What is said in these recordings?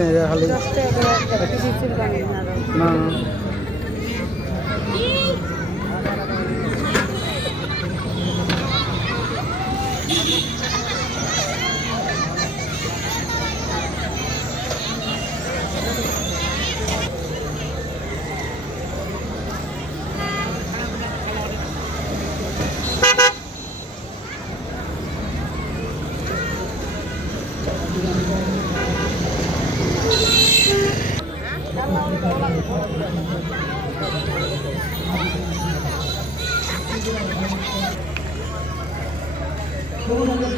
আছে খালি 何?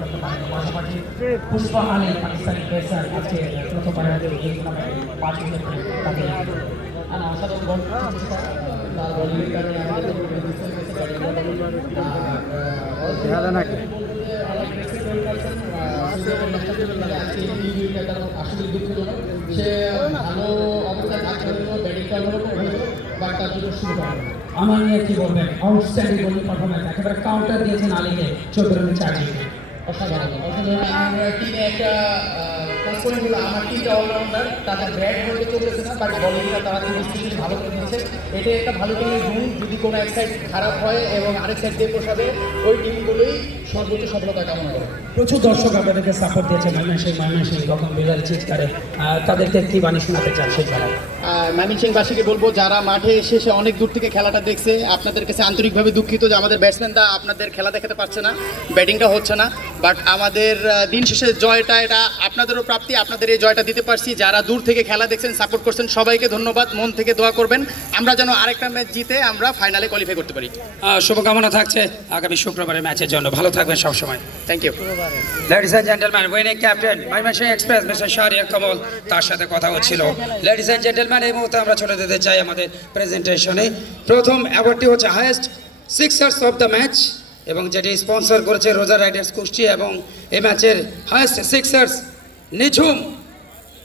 পাশাপাশি পুষ্পা আলী পাকিস্তানি পেসার আজকে পাঁচ উইকেট তাদের আর বল তার বলিংয়ের কারণে আমাদের নাকি আসলে দুঃখজনক সে ভালো অবস্থায় থাকতে হলেও ব্যাটিংটা অন্যরকম হয়েছে বাট তার জন্য শুরু করা আমার নিয়ে কি বলবেন? আউটস্ট্যান্ডিং বোলিং পারফরমেন্স একেবারে কাউন্টার দিয়েছেন আলীকে চোদ্দ রানে চার প্রচুর দর্শক আপনাদেরকে সাপোর্ট দিয়েছে ময়মনসিং ময়মনসিং রকম বিলাল চিৎকারে। তাদেরকে কি বাণী শোনাতে চান সেই খেলায়? ময়মনসিংহবাসীকে বলব, যারা মাঠে এসে এসে অনেক দূর থেকে খেলাটা দেখছে, আপনাদের কাছে আন্তরিকভাবে দুঃখিত যে আমাদের ব্যাটসম্যানরা আপনাদের খেলা দেখাতে পারছে না ব্যাটিংটা হচ্ছে না। বাট আমাদের দিন শেষে জয়টা এটা আপনাদেরও প্রাপ্তি আপনাদের এই জয়টা দিতে পারছি। যারা দূর থেকে খেলা দেখছেন সাপোর্ট করছেন সবাইকে ধন্যবাদ মন থেকে দোয়া করবেন। আমরা যেন আরেকটা ম্যাচ জিতে আমরা ফাইনালে কোয়ালিফাই করতে পারি। শুভকামনা থাকছে। আগামী শুক্রবারের ম্যাচের জন্য। ভালো থাকবেন সবসময়। Thank you ladies and gentleman winning captain Mymensingh express mister Shahriar Kamal তার সাথে কথা হচ্ছিল। লেডিস অ্যান্ড জেন্টেলম্যান এই মুহূর্তে আমরা চলে যেতে চাই আমাদের প্রেজেন্টেশনে প্রথম অ্যাওয়ার্ডটি হচ্ছে highest sixers of the match এবং যেটি স্পন্সর করেছে রোজা রাইডার্স কুষ্টি এবং এই ম্যাচের হায়েস্ট সিক্সার্স নিঝুম।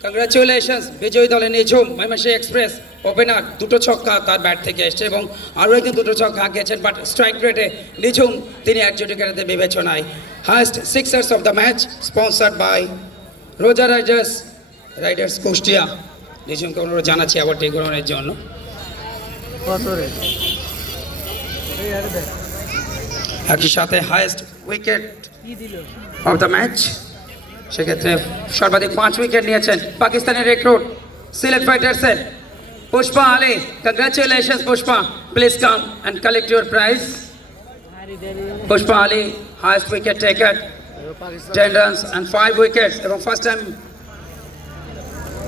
কংগ্রাচুলেশনস বিজয়ী দলে নিঝুম ময়মনসিং এক্সপ্রেস, ওপেনার, দুটো ছক্কা তার ব্যাট থেকে এসছে এবং আরও একজন দুটো ছক্কা হাঁকিয়েছেন বাট স্ট্রাইক রেটে নিঝুম, তিনি অ্যাডজুডিকেটারদের বিবেচনায়। Highest sixers of the match sponsored by Roza riders riders Kushtia. নিঝুমকে অনুরোধ জানাচ্ছি অ্যাওয়ার্ডটি গ্রহণের জন্য কত রে এই আরে দেখ একই সাথে highest wicket of the match সেক্ষেত্রে সর্বাধিক পাঁচ উইকেট নিয়েছেন পাকিস্তানের recruit Sylhet ফাইটার্সের Pushpa Ali. Congratulations Pushpa. Please come and collect your prize Pushpa Ali highest wicket taker ten runs and five wicket এবং first time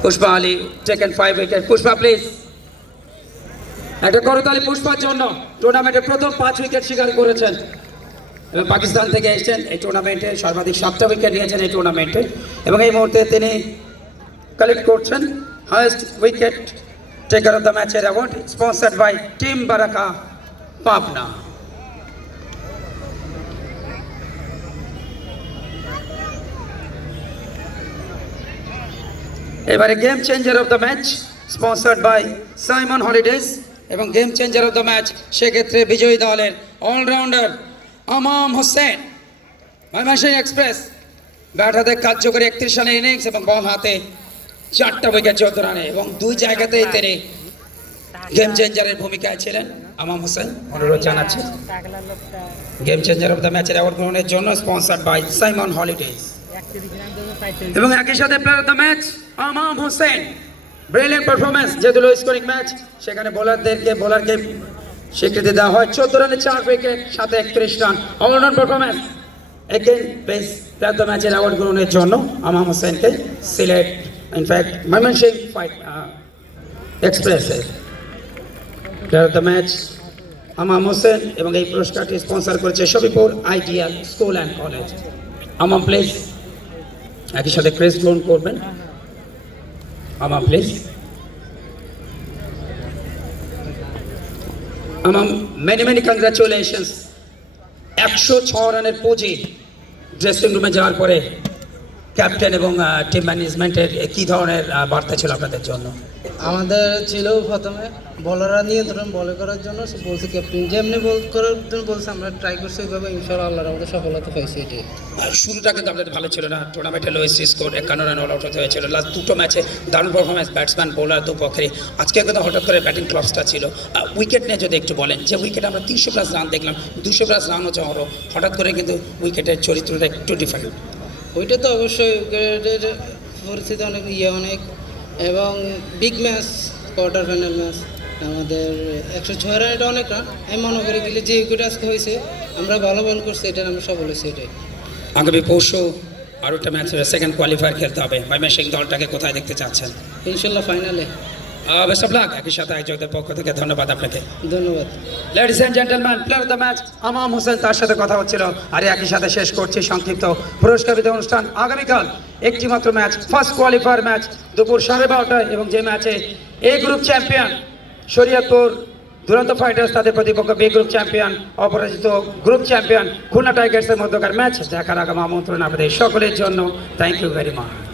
Pushpa Ali taken five wicket Pushpa please একটা করতালি পুষ্পার জন্য। টুর্নামেন্টে প্রথম পাঁচ wicket শিকার করেছেন। পাকিস্তান থেকে এসেছেন এই টুর্নামেন্টে সর্বাধিক সাতটা উইকেট নিয়েছেন এই টুর্নামেন্টে এবং এই মুহূর্তে তিনি কালেক্ট করছেন highest wicket taker of the ম্যাচের award sponsored by team Baraka Pabna এবারে game changer of the match sponsored by Simon holidays এবং game changer of the match সেক্ষেত্রে বিজয়ী দলের allrounder Amam Hossain Mymensingh express bat হাতে কার্যকরী একত্রিশ রানের ইনিংস এবং বল হাতে চারটা উইকেট চোদ্দ রানে এবং দুই জায়গাতেই তিনি গেম চেঞ্জারের ভূমিকায় ছিলেন। আমাম হোসেন অনুরোধ জানাচ্ছি। গেম চেঞ্জার অফ দ্য ম্যাচের অ্যাওয়ার্ড গ্রহণের জন্য স্পন্সার্ড বাই সাইমন হলিডেজ এবং একই সাথে player of the match Amam Hossain brilliant performance যেহেতু লো স্কোরিং ম্যাচ সেখানে বোলারদেরকে বোলারকে স্বীকৃতি দেওয়া হয় চোদ্দ রানে চার উইকেট সাথে একত্রিশ run. Allround performance again player the ম্যাচের অ্যাওয়ার্ড গ্রহণের জন্য আমাম হোসেনকে select in fact Mymensingh fight এক্সপ্রেসের player of the match Amam Hossain এবং এই পুরস্কারটি স্পন্সর করেছে Shafipur ideal school and college. Amam please একই সাথে ক্রেস গ্রহণ করবেন। Amam please many many congratulations একশো ছ রানের পুঁজি ড্রেসিং রুমে যাওয়ার পরে ক্যাপ্টেন এবং টিম ম্যানেজমেন্টের কী ধরনের বার্তা ছিল আপনাদের জন্য? আমাদের ছিল প্রথমে বলাররা নিয়ন্ত্রণ বলে করার জন্য সে বলছে ক্যাপ্টেন যেমনি বল করার জন্য বলছে আমরা ট্রাই করছি ওইভাবে ইনশাল্লাহ আল্লাহর আমাদের সফলতা পাইছি এটাই আর শুরুটা কিন্তু আপনাদের ভালো ছিল না। টুর্নামেন্টে লোয়েস্ট স্কোর একান্ন রান অল আউট হতে হয়েছিল। লাস্ট দুটো ম্যাচে দারুণ পারফরমেন্স ব্যাটসম্যান বোলার দু পক্ষে আজকে কিন্তু হঠাৎ করে ব্যাটিং ক্লাবসটা ছিল। উইকেট নিয়ে যদি একটু বলেন যে উইকেট আমরা তিনশো প্লাস রান দেখলাম দুশো প্লাস রান হচ্ছে হঠাৎ করে কিন্তু উইকেটের চরিত্রটা একটু ডিফারেন্ট ওইটা তো অবশ্যই উইকেটের পরিস্থিতি অনেক ইয়ে অনেক। এবং big match quarter final match আমাদের একশো ছয় রান এটা অনেক রান আমি মনে করি গেলে যে উইকেট আজকে হয়েছে আমরা ভালো বল করছি এটা আমরা সফল হয়েছি এটাই। আগামী পরশু আরও একটা ম্যাচ সেকেন্ড কোয়ালিফায়ার খেলতে হবে। ময়মনসিং দলটাকে কোথায় দেখতে চাচ্ছেন? ইনশাল্লাহ ফাইনালে বেস্ট অফ লাক একই সাথে আয়োজকদের পক্ষ থেকে ধন্যবাদ আপনাকে। ধন্যবাদ। Ladies and gentleman player of the match Amam Hossain তার সাথে কথা হচ্ছিল আর একই সাথে শেষ করছি সংক্ষিপ্ত পুরস্কার বিতরণ অনুষ্ঠান আগামীকাল। একটি মাত্র ম্যাচ ফার্স্ট কোয়ালিফায়ার ম্যাচ দুপুর সাড়ে বারোটায় এবং যে ম্যাচে এ গ্রুপ চ্যাম্পিয়ন শরীয়তপুর দুরন্ত ফাইটার্স তাদের প্রতিপক্ষ বি গ্রুপ চ্যাম্পিয়ন অপরাজিত গ্রুপ চ্যাম্পিয়ন খুলনা টাইগার্সের মধ্যকার ম্যাচ দেখার আগাম আমন্ত্রণ আপনাদের সকলের জন্য। Thank you very much